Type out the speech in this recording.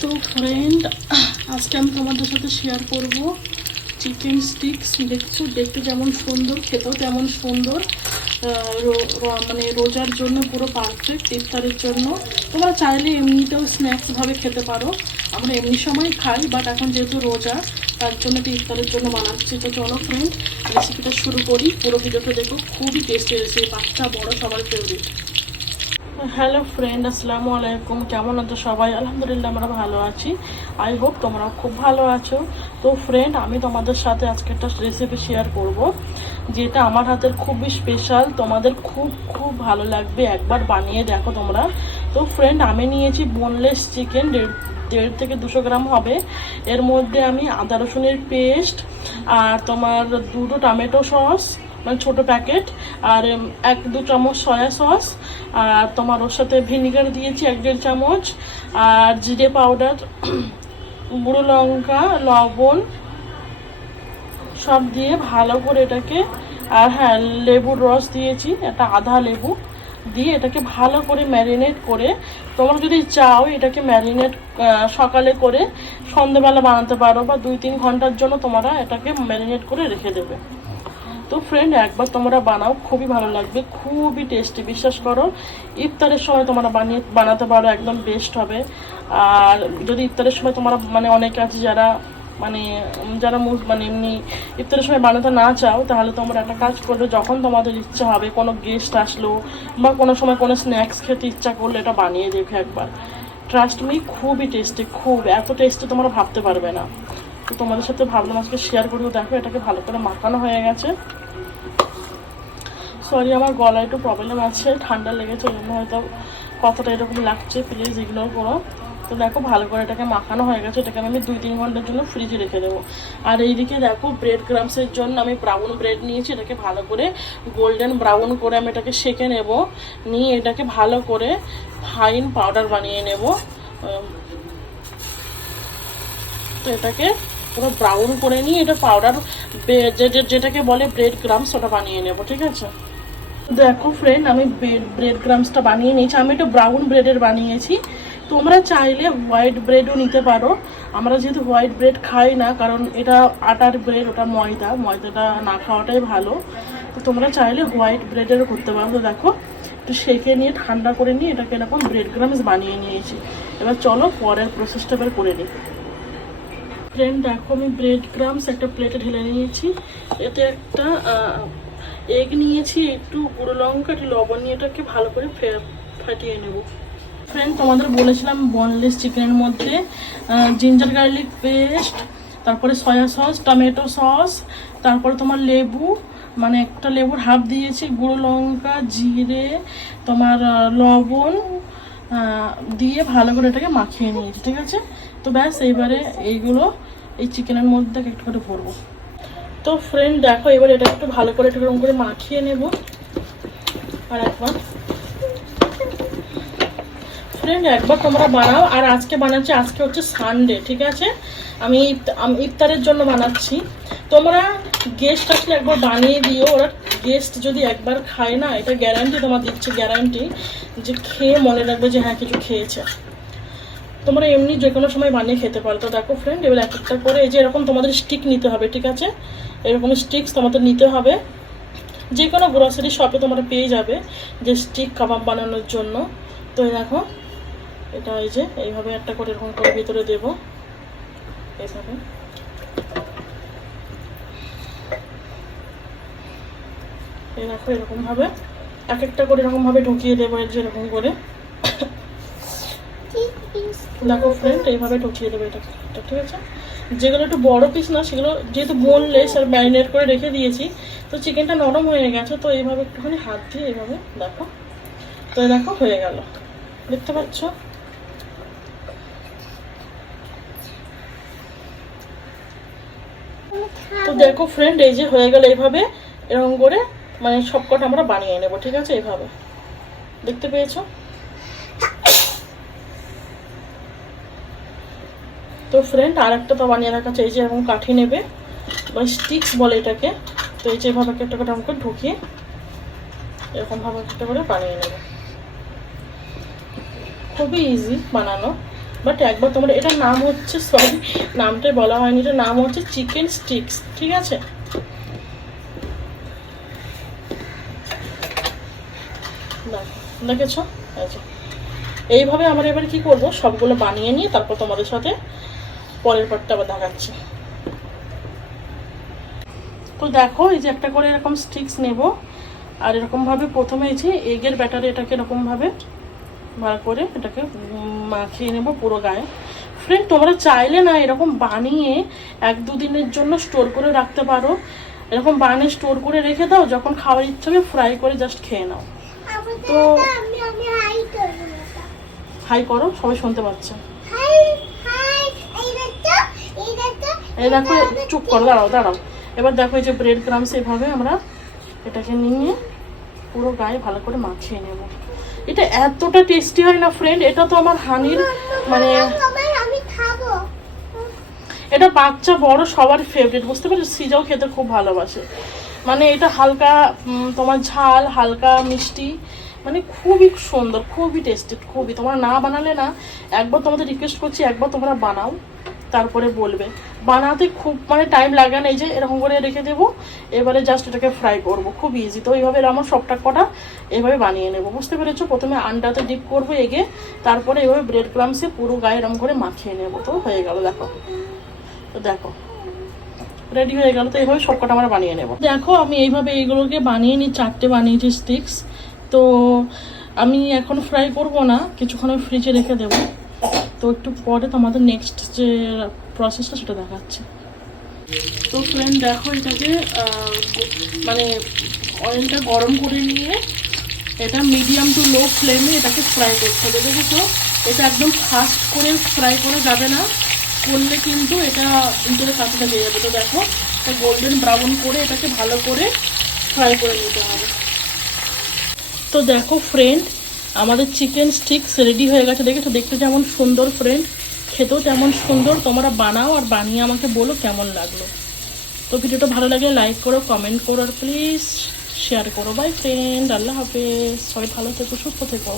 তো ফ্রেন্ড আজকে আমি তোমাদের সাথে শেয়ার করব চিকেন স্টিক্স দেখছ, দেখতে যেমন সুন্দর, খেতেও তেমন সুন্দর। মানে রোজার জন্য পুরো পারফেক্ট ইফতারের জন্য। তোমরা চাইলে এমনিতেও স্ন্যাক্স ভাবে খেতে পারো। আমরা এমনি সময় খাই বাট এখন যেহেতু রোজা, তার জন্য একটু ইফতারের জন্য বানাচ্ছি। তো চলো ফ্রেন্ড রেসিপিটা শুরু করি। পুরো ভিডিওটা দেখো, খুবই টেস্টি রেসিপি বাচ্চা বড় সবার ফেভারিট হ্যালো ফ্রেন্ড আসসালামু আলাইকুম কেমন আছো সবাই? আলহামদুলিল্লাহ, আমরা ভালো আছি। আই হোপ তোমরা খুব ভালো আছো। তো ফ্রেন্ড আমি তোমাদের সাথে আজকে একটা রেসিপি শেয়ার করব, যেটা আমার হাতের খুবই স্পেশাল তোমাদের খুব খুব ভালো লাগবে। একবার বানিয়ে দেখো তোমরা। তো ফ্রেন্ড আমি নিয়েছি বোনলেস চিকেন দেড় দেড় থেকে দুশো গ্রাম হবে। এর মধ্যে আমি আদা রসুনের পেস্ট আর তোমার দুটো টমেটো সস মানে ছোটো প্যাকেট, আর এক, দু চামচ সয়া সস, আর তোমার ওর সাথে ভিনিগার দিয়েছি এক দেড় চামচ, আর জিরে পাউডার, গুঁড়ো লঙ্কা, লবণ, সব দিয়ে ভালো করে এটাকে, আর হ্যাঁ লেবুর রস দিয়েছি, একটা আধা লেবু, দিয়ে এটাকে ভালো করে ম্যারিনেট করে, তোমরা যদি চাও এটাকে ম্যারিনেট সকালে করে সন্ধেবেলা বানাতে পারো, বা দুই তিন ঘণ্টার জন্য তোমরা এটাকে ম্যারিনেট করে রেখে দেবে। তো ফ্রেন্ড একবার তোমরা বানাও, খুবই ভালো লাগবে, খুবই টেস্টি বিশ্বাস করো। ইফতারের সময় তোমরা বানিয়ে, বানাতে পারো, একদম বেস্ট হবে। আর যদি ইফতারের সময় তোমরা মানে অনেকে আছে যারা মানে যারা মানে এমনি ইফতারের সময় বানাতে না চাও, তাহলে তোমরা একটা কাজ করবে, যখন তোমাদের ইচ্ছা হবে, কোনো গেস্ট আসলো, বা কোনো সময় কোনো স্ন্যাক্স খেতে ইচ্ছা করলে এটা বানিয়ে দেখো একবার। ট্রাস্ট মি খুবই টেস্টি খুব, এত টেস্টি তোমরা ভাবতে পারবে না। তো তোমাদের সাথে ভাবলাম আজকে শেয়ার করেও দেখো, এটাকে ভালো করে মাখানো হয়ে গেছে। সরি আমার গলায় একটু প্রবলেম আছে, ঠান্ডা লেগেছে, ওই জন্য হয়তো কতটা এরকম লাগছে প্লিজ ইগনোর করো। তো দেখো, ভালো করে এটাকে মাখানো হয়ে গেছে, এটাকে আমি দুই তিন ঘণ্টার জন্য ফ্রিজে রেখে দেবো। আর এইদিকে দেখো ব্রেড ক্রামসের জন্য আমি ব্রাউন ব্রেড নিয়েছি, এটাকে ভালো করে গোল্ডেন ব্রাউন করে আমি এটাকে সেঁকে নেব। নিয়ে এটাকে ভালো করে ফাইন পাউডার বানিয়ে নেব। তো এটাকে পুরো ব্রাউন করে নিয়ে এটা পাউডার যেটাকে বলে ব্রেড গ্রামস ওটা বানিয়ে নেব, ঠিক আছে? দেখো ফ্রেন্ড আমি ব্রেড গ্রামসটা বানিয়ে নিয়েছি। আমি একটু ব্রাউন ব্রেডের বানিয়েছি। তোমরা চাইলে হোয়াইট ব্রেডও নিতে পারো। আমরা যেহেতু হোয়াইট ব্রেড খাই না, কারণ এটা আটার ব্রেড ওটা ময়দা। ময়দাটা না খাওয়াটাই ভালো। তো তোমরা চাইলে হোয়াইট ব্রেডেরও করতে পারো। তো দেখো, একটু সেকে নিয়ে, ঠান্ডা করে নিয়ে এটাকে এরকম ব্রেড গ্রামস বানিয়ে নিয়েছি। এবার চলো পরের প্রসেসটা এবার করে নিই। ফ্রেন্ড দেখো আমি ব্রেড ক্রামস একটা প্লেটে ঢেলে নিয়েছি। এতে একটা এগ নিয়েছি, একটু গুঁড়ো লঙ্কা, একটু লবণ নিয়ে এটাকে ভালো করে ফাটিয়ে নেব। ফ্রেন্ড তোমাদের বলেছিলাম বনলেস চিকেনের মধ্যে জিঞ্জার গার্লিক পেস্ট তারপরে সয়া সস টমেটো সস তারপরে তোমার লেবু মানে একটা লেবুর হাফ দিয়েছি, গুঁড়ো লঙ্কা, জিরে, তোমার লবণ দিয়ে ভালো করে এটাকে মাখিয়ে নিয়েছি, ঠিক আছে? তো ব্যাস, এইবারে এইগুলো, এই চিকেনের মধ্যে একটু করে ভরবো। তো ফ্রেন্ড দেখো এবার এটা একটু ভালো করে একটু করে মাখিয়ে নেব। আর একবার। ফ্রেন্ড একবার তোমরা বানাও। আর আজকে বানাচ্ছি, আজকে হচ্ছে সানডে ঠিক আছে? আমি ইফত- আমি ইফতারের জন্য বানাচ্ছি। তোমরা গেস্ট আসলে একবার বানিয়ে দিও। ওরা গেস্ট যদি একবার খায় না, এটা গ্যারান্টি তোমার দিচ্ছে গ্যারান্টি যে খেয়ে মনে রাখবে যে হ্যাঁ কিছু খেয়েছে। তোমরা এমনি যে কোনো সময় বানিয়ে খেতে পারো। তো দেখো ফ্রেন্ড এবার এক একটা করে এই যে এরকম তোমাদের স্টিক নিতে হবে, ঠিক আছে? এরকম স্টিক্স তোমাদের নিতে হবে। যে কোনো গ্রোসারি শপে তোমরা পেয়ে যাবে যে স্টিক কাবাব বানানোর জন্য। তো দেখো, এটা এই যে, এইভাবে একটা করে এরকম করে ভিতরে দেবো। এইভাবে এই দেখো এরকমভাবে এক একটা করে এরকমভাবে ঢুকিয়ে দেবো যে এরকম করে। দেখো ফ্রেন্ড এইভাবে ঢুকিয়ে দেবে এটা ঠিক আছে যেগুলো একটু বড় পিস না, সেগুলো যেহেতু বোনলেস আর ম্যারিনেট করে রেখে দিয়েছি, তো চিকেনটা নরম হয়ে গেছে, তো এইভাবে একটুখানি হাত দিয়ে এইভাবে দেখো। তো দেখো, হয়ে গেল। দেখতে পাচ্ছ? তো দেখো ফ্রেন্ড এই যে হয়ে গেল এইভাবে, এরকম করে মানে সবকটা আমরা বানিয়ে নেব, ঠিক আছে? এইভাবে। দেখতে পেয়েছ? তো ফ্রেন্ড আর একটা তো বানিয়ে রাখা এই যে কাঠি নেবে বা স্টিক্স বলে এটাকে তো এই যে এভাবে একটা করে আমাকে ঢুকিয়ে এরকম ভাবে একটা করে বানিয়ে নেবে। খুবই ইজি বানানো বাট একবার তোমার এটার নাম হচ্ছে সরি নামটাই বলা হয়নি এটার নাম হচ্ছে চিকেন স্টিক্স ঠিক আছে? দেখো, দেখেছ? যে। এইভাবে আমরা এবার কি করব? সবগুলো বানিয়ে নিয়ে তারপর তোমাদের সাথে পরের পার্টটা আবার দেখাচ্ছি। তো দেখো এই যে একটা করে এরকম স্টিক্স নেব। আর এরকমভাবে প্রথমে এই যে এগের ব্যাটারে এটাকে এরকমভাবে বার করে এটাকে মাখিয়ে নেব পুরো গায়ে। ফ্রেন্ড তোমরা চাইলে না এরকম বানিয়ে এক দুদিনের জন্য স্টোর করে রাখতে পারো। এরকম বানিয়ে স্টোর করে রেখে দাও যখন খাওয়ার ইচ্ছে হবে ফ্রাই করে জাস্ট খেয়ে নাও। তো। হাই করো সবাই শুনতে পাচ্ছে হাই হাই এই দেখো এই দেখো এই দেখো, চুপ করো, দাঁড়াও দাঁড়াও। এবার দেখো এই যে ব্রেড ক্রামস এভাবে আমরা এটাকে নিয়ে পুরো গায়ে ভালো করে মাখিয়ে নেব। এটা এতটা টেস্টি হয় না ফ্রেন্ড এটা তো আমার হানির মানে এটা বাচ্চা, বড় সবার ফেভারিট বুঝতে পারছ? সিজাও খেতে খুব ভালোবাসে। মানে এটা হালকা তোমার ঝাল, হালকা মিষ্টি মানে খুবই সুন্দর, খুবই টেস্টি খুবই। তোমরা না বানালে না, একবার তোমাদের রিকোয়েস্ট করছি, একবার তোমরা বানাও। তারপরে বলবে। বানাতে খুব মানে টাইম লাগে না, এই যে এরকম করে রেখে দেবো। এবারে জাস্ট এটাকে ফ্রাই করব, খুব ইজি তো এইভাবে আমার সবটা কটা এভাবে বানিয়ে নেব। বুঝতে পেরেছ? প্রথমে আন্ডাতে ডিপ করব এগে, তারপরে এভাবে ব্রেড ক্রামসে পুরো গায়ে এরকম করে মাখিয়ে নেব। তো হয়ে গেল, দেখো। তো দেখো রেডি হয়ে গেল। তো এইভাবে সবকটা আমরা বানিয়ে নেব। দেখো, আমি এইভাবে এইগুলোকে বানিয়ে নিই, চারটে বানিয়েছি স্টিক্স তো আমি এখন ফ্রাই করব না, কিছুক্ষণ ফ্রিজে রেখে দেবো। একটু পরে তোমাদের নেক্সট যে প্রসেসটা সেটা দেখাচ্ছে। তো ফ্রেন্ড দেখো এটাকে মানে অয়েলটা গরম করে নিয়ে এটা মিডিয়াম টু লো ফ্লেমে এটাকে ফ্রাই করতে হবে, দেখেছ? এটা একদম ফাস্ট করে ফ্রাই করা যাবে না। করলে কিন্তু এটা ভিতরে কাঁচা থেকে যাবে। তো দেখো এটা গোল্ডেন ব্রাউন করে এটাকে ভালো করে ফ্রাই করে নিতে হবে। তো দেখো ফ্রেন্ড আমাদের চিকেন স্টিক্স রেডি হয়ে গেছে। দেখেছ? দেখতে যেমন সুন্দর ফ্রেন্ড খেতেও তেমন সুন্দর। তোমরা বানাও আর বানিয়ে আমাকে বলো কেমন লাগল। তো ভিডিওটা ভালো লাগে লাইক করো কমেন্ট করো আর প্লিজ শেয়ার করো। বাই ফ্রেন্ড আল্লাহ হাফেজ। সবাই ভালো থেকো, সুস্থ থেকো।